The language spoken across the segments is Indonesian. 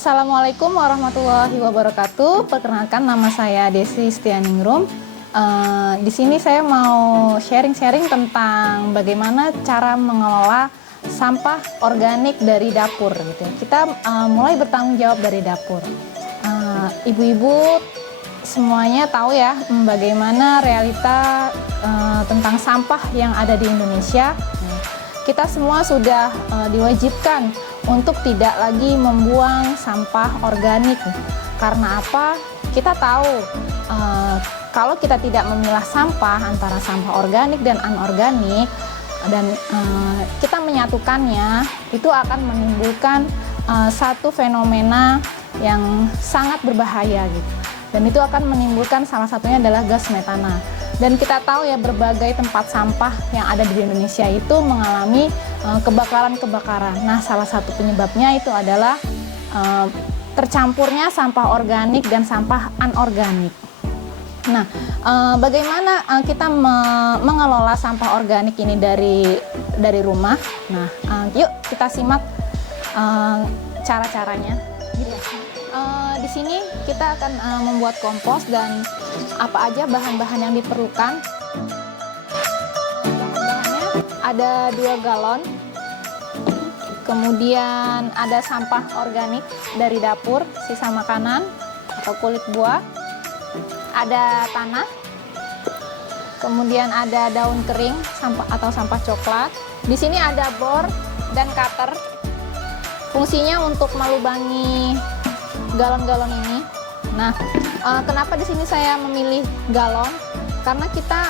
Assalamualaikum warahmatullahi wabarakatuh. Perkenalkan, nama saya Desi Setianingrum. Di sini saya mau sharing-sharing tentang bagaimana cara mengelola sampah organik dari dapur. Gitu. Kita mulai bertanggung jawab dari dapur. Ibu-ibu semuanya tahu ya bagaimana realita tentang sampah yang ada di Indonesia. Kita semua sudah diwajibkan untuk tidak lagi membuang sampah organik. Karena apa? Kita tahu kalau kita tidak memilah sampah antara sampah organik dan anorganik dan kita menyatukannya, itu akan menimbulkan satu fenomena yang sangat berbahaya gitu. Dan itu akan menimbulkan salah satunya adalah gas metana. Dan kita tahu ya, berbagai tempat sampah yang ada di Indonesia itu mengalami kebakaran-kebakaran. Nah, salah satu penyebabnya itu adalah tercampurnya sampah organik dan sampah anorganik. Nah, bagaimana kita mengelola sampah organik ini dari rumah? Nah, yuk kita simak cara-caranya. Di sini kita akan membuat kompos dan apa aja bahan-bahan yang diperlukan. Bahan-bahannya ada 2 galon, kemudian ada sampah organik dari dapur, sisa makanan atau kulit buah, ada tanah, kemudian ada daun kering atau sampah coklat. Di sini ada bor dan cutter. Fungsinya untuk melubangi galon-galon ini. Nah, kenapa di sini saya memilih galon? Karena kita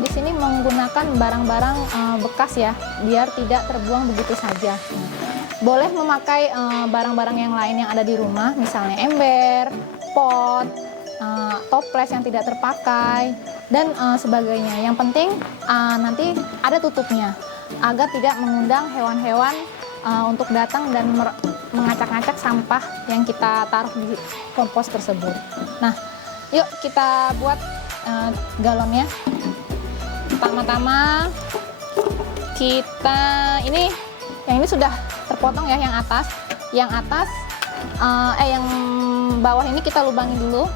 di sini menggunakan barang-barang bekas ya, biar tidak terbuang begitu saja. Boleh memakai barang-barang yang lain yang ada di rumah, misalnya ember, pot, toples yang tidak terpakai, dan sebagainya. Yang penting nanti ada tutupnya, agar tidak mengundang hewan-hewan untuk datang dan mengacak-ngacak sampah yang kita taruh di kompos tersebut. Nah, yuk kita buat galonnya. Pertama-tama kita yang ini sudah terpotong ya, yang atas. Yang bawah ini kita lubangi dulu.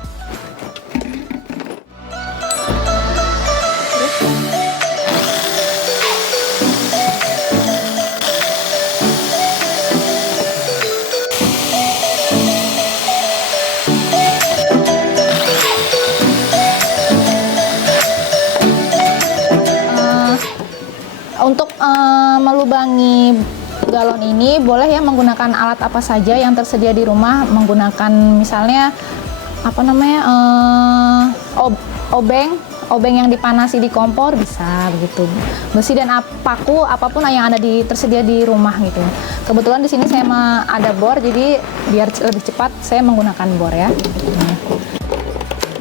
Untuk melubangi galon ini boleh ya menggunakan alat apa saja yang tersedia di rumah, menggunakan misalnya obeng yang dipanasi di kompor bisa begitu. Besi dan paku apapun yang ada tersedia di rumah gitu. Kebetulan di sini saya ada bor, jadi biar lebih cepat saya menggunakan bor ya.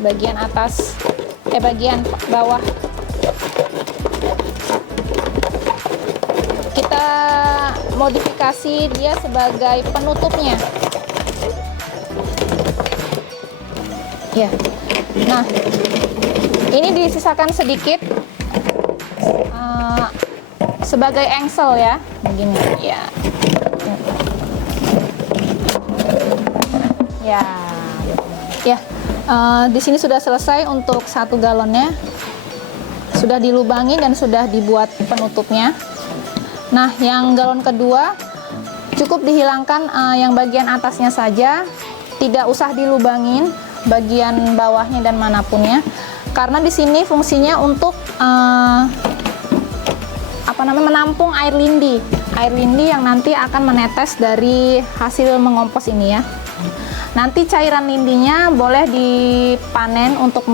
Bagian bawah kita modifikasi dia sebagai penutupnya ya. Nah, ini disisakan sedikit sebagai engsel ya, begini ya. Di sini sudah selesai untuk 1 galonnya, sudah dilubangi dan sudah dibuat penutupnya. Nah, yang galon kedua cukup dihilangkan yang bagian atasnya saja, tidak usah dilubangin bagian bawahnya dan manapunnya, karena di sini fungsinya untuk menampung air lindi yang nanti akan menetes dari hasil mengompos ini ya. Nanti cairan lindinya boleh dipanen untuk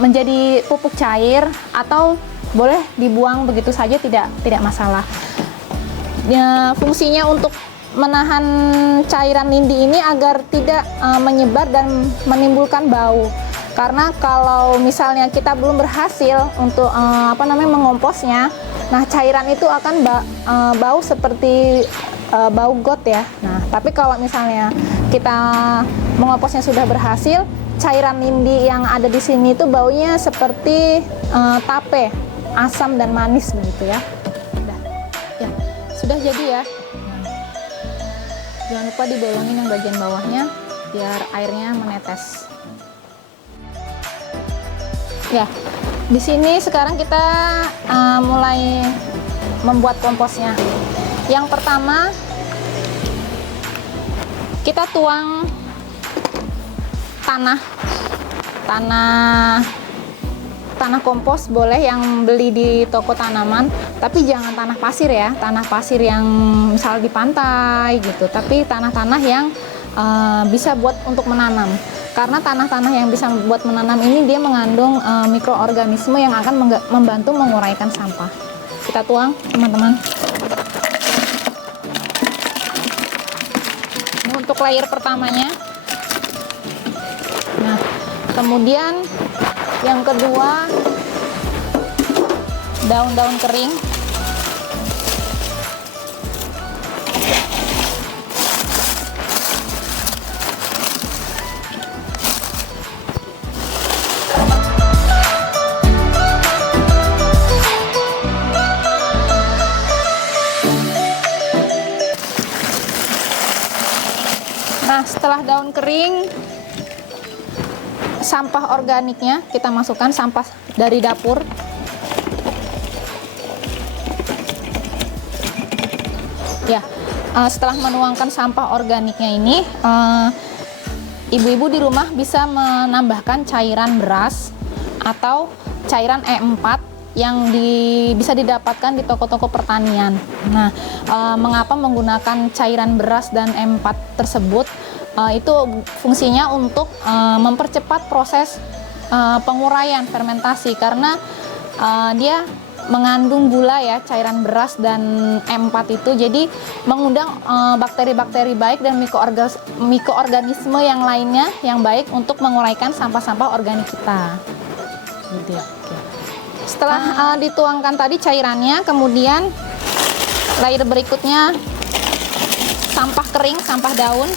menjadi pupuk cair atau boleh dibuang begitu saja, tidak masalah. Fungsinya untuk menahan cairan lindi ini agar tidak menyebar dan menimbulkan bau. Karena kalau misalnya kita belum berhasil untuk mengomposnya, nah cairan itu akan bau seperti bau got ya. Nah, tapi kalau misalnya kita mengomposnya sudah berhasil, cairan lindi yang ada di sini itu baunya seperti tape, asam dan manis begitu ya. Sudah jadi ya. Jangan lupa dibolongin yang bagian bawahnya biar airnya menetes. Ya, di sini sekarang kita mulai membuat komposnya. Yang pertama, kita tuang tanah kompos, boleh yang beli di toko tanaman, tapi jangan tanah pasir ya, tanah pasir yang misal di pantai gitu, tapi tanah-tanah yang bisa buat untuk menanam, karena tanah-tanah yang bisa buat menanam ini dia mengandung mikroorganisme yang akan membantu menguraikan sampah. Kita tuang teman-teman. Ini untuk layer pertamanya. Nah, kemudian yang kedua, daun-daun kering. Nah, setelah daun kering, sampah organiknya kita masukkan, sampah dari dapur. Ya, setelah menuangkan sampah organiknya ini, ibu-ibu di rumah bisa menambahkan cairan beras atau cairan E4 yang bisa didapatkan di toko-toko pertanian. Nah, mengapa menggunakan cairan beras dan E4 tersebut? Itu fungsinya untuk mempercepat proses penguraian fermentasi, karena dia mengandung gula ya, cairan beras dan E4 itu, jadi mengundang bakteri-bakteri baik dan mikroorganisme yang lainnya yang baik untuk menguraikan sampah-sampah organik kita. Gitu ya. Setelah dituangkan tadi cairannya, kemudian layer berikutnya sampah kering, sampah daun.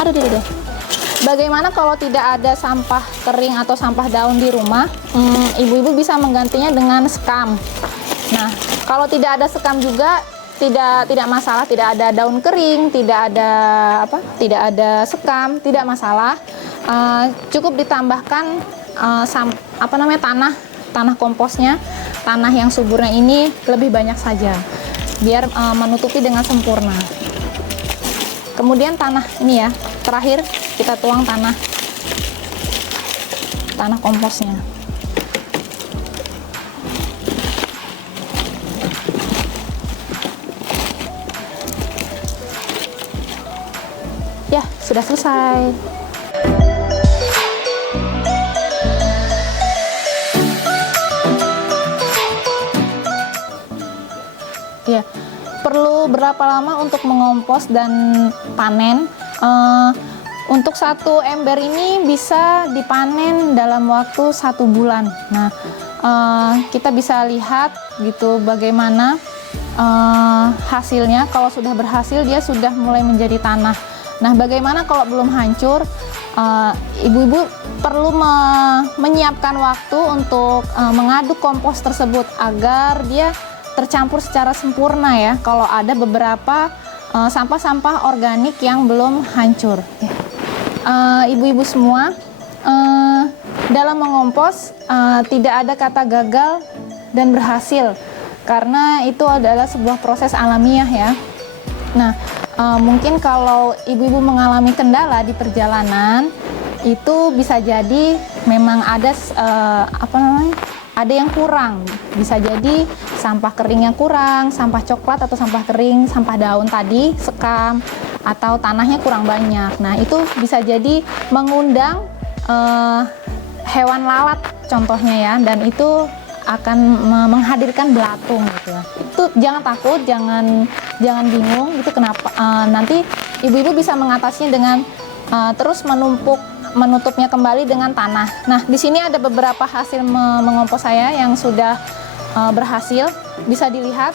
Aduh. Bagaimana kalau tidak ada sampah kering atau sampah daun di rumah? Ibu-ibu bisa menggantinya dengan sekam. Nah, kalau tidak ada sekam juga tidak masalah, tidak ada daun kering, tidak ada sekam, tidak masalah. Cukup ditambahkan tanah komposnya, tanah yang suburnya ini lebih banyak saja, biar menutupi dengan sempurna. Kemudian tanah ini ya, terakhir kita tuang tanah komposnya. Ya, sudah selesai. Ya, perlu berapa lama untuk mengompos dan panen? Untuk satu ember ini bisa dipanen dalam waktu 1 bulan. Nah, kita bisa lihat gitu bagaimana hasilnya. Kalau sudah berhasil, dia sudah mulai menjadi tanah. Nah, bagaimana kalau belum hancur? Ibu-ibu perlu menyiapkan waktu untuk mengaduk kompos tersebut agar dia tercampur secara sempurna ya. Kalau ada beberapa sampah-sampah organik yang belum hancur. Ibu-ibu semua, dalam mengompos tidak ada kata gagal dan berhasil, karena itu adalah sebuah proses alamiah ya. Nah, mungkin kalau ibu-ibu mengalami kendala di perjalanan, itu bisa jadi memang ada ada yang kurang. Bisa jadi sampah keringnya kurang, sampah coklat atau sampah kering, sampah daun tadi, sekam, atau tanahnya kurang banyak. Nah, itu bisa jadi mengundang hewan lalat contohnya ya, dan itu akan menghadirkan belatung gitu ya. Itu jangan takut, jangan bingung gitu kenapa. Nanti ibu-ibu bisa mengatasinya dengan terus menutupnya kembali dengan tanah. Nah, di sini ada beberapa hasil mengompos saya yang sudah berhasil, bisa dilihat.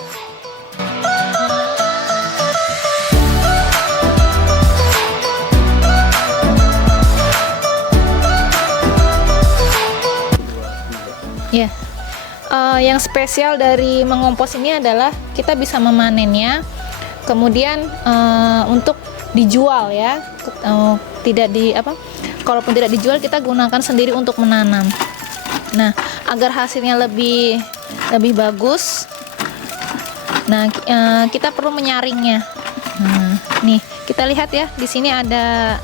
Ya, yang spesial dari mengompos ini adalah kita bisa memanennya kemudian untuk dijual ya, tidak di apa, kalaupun tidak dijual kita gunakan sendiri untuk menanam. Nah, agar hasilnya lebih bagus, nah kita perlu menyaringnya. Nah, nih kita lihat ya, di sini ada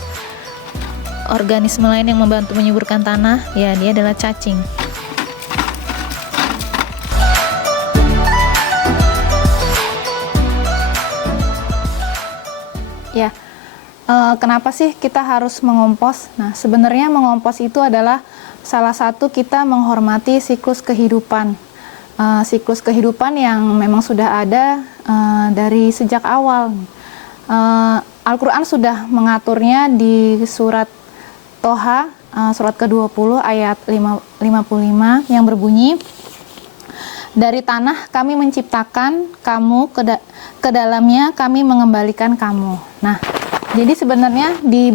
organisme lain yang membantu menyuburkan tanah, ya dia adalah cacing. Ya, kenapa sih kita harus mengompos? Nah, sebenarnya mengompos itu adalah salah satu kita menghormati siklus kehidupan. Siklus kehidupan yang memang sudah ada dari sejak awal. Al-Quran sudah mengaturnya di surat Toha, surat ke-20 ayat 55 yang berbunyi, dari tanah kami menciptakan kamu, ke dalamnya kami mengembalikan kamu. Nah, jadi sebenarnya di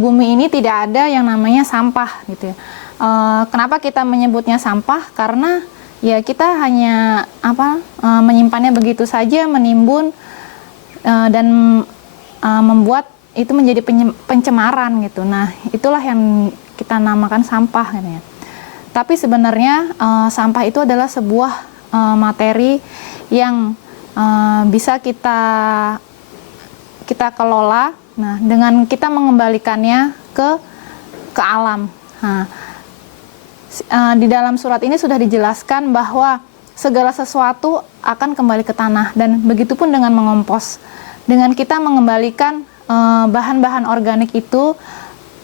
bumi ini tidak ada yang namanya sampah gitu ya. Kenapa kita menyebutnya sampah? Karena ya kita hanya menyimpannya begitu saja, menimbun dan membuat itu menjadi pencemaran gitu. Nah, itulah yang kita namakan sampah gitu ya. Tapi sebenarnya sampah itu adalah sebuah materi yang bisa kita kelola. Nah, dengan kita mengembalikannya ke alam. Nah, di dalam surat ini sudah dijelaskan bahwa segala sesuatu akan kembali ke tanah, dan begitupun dengan mengompos. Dengan kita mengembalikan bahan-bahan organik itu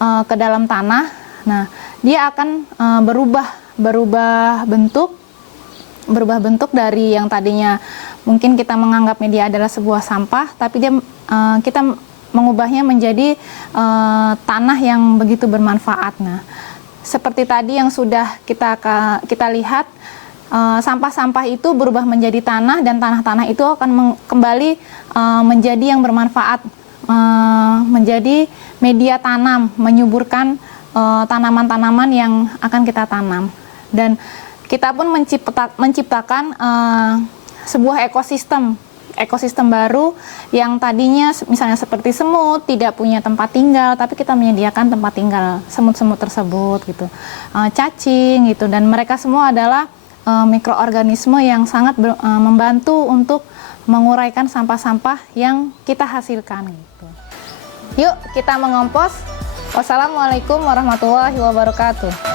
ke dalam tanah, nah dia akan berubah bentuk dari yang tadinya mungkin kita menganggapnya dia adalah sebuah sampah, tapi kita mengubahnya menjadi tanah yang begitu bermanfaat. Nah, seperti tadi yang sudah kita lihat, sampah-sampah itu berubah menjadi tanah, dan tanah-tanah itu akan kembali menjadi yang bermanfaat, menjadi media tanam, menyuburkan tanaman-tanaman yang akan kita tanam. Dan kita pun menciptakan sebuah ekosistem baru yang tadinya misalnya seperti semut tidak punya tempat tinggal, tapi kita menyediakan tempat tinggal semut-semut tersebut gitu, cacing gitu, dan mereka semua adalah mikroorganisme yang sangat membantu untuk menguraikan sampah-sampah yang kita hasilkan gitu. Yuk kita mengompos. Wassalamualaikum warahmatullahi wabarakatuh.